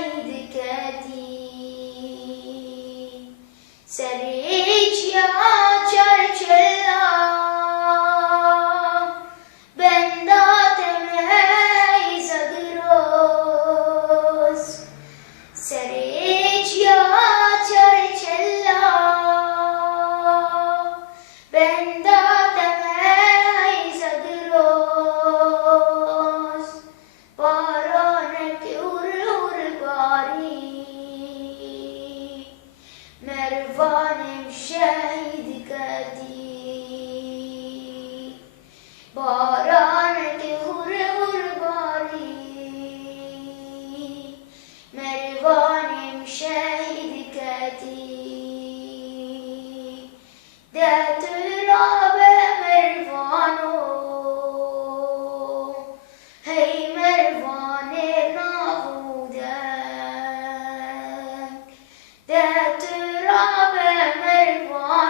شهید کردی سریچیا چرچلا بنداتم ای زدروز سریچیا چرچلا بنداتم ای زدروز بارانک ور باری مروانم شهید کردی بارانک ور باری مروانم شهید کردی در تراب مروانو هی مروان نابودک در تراب مروان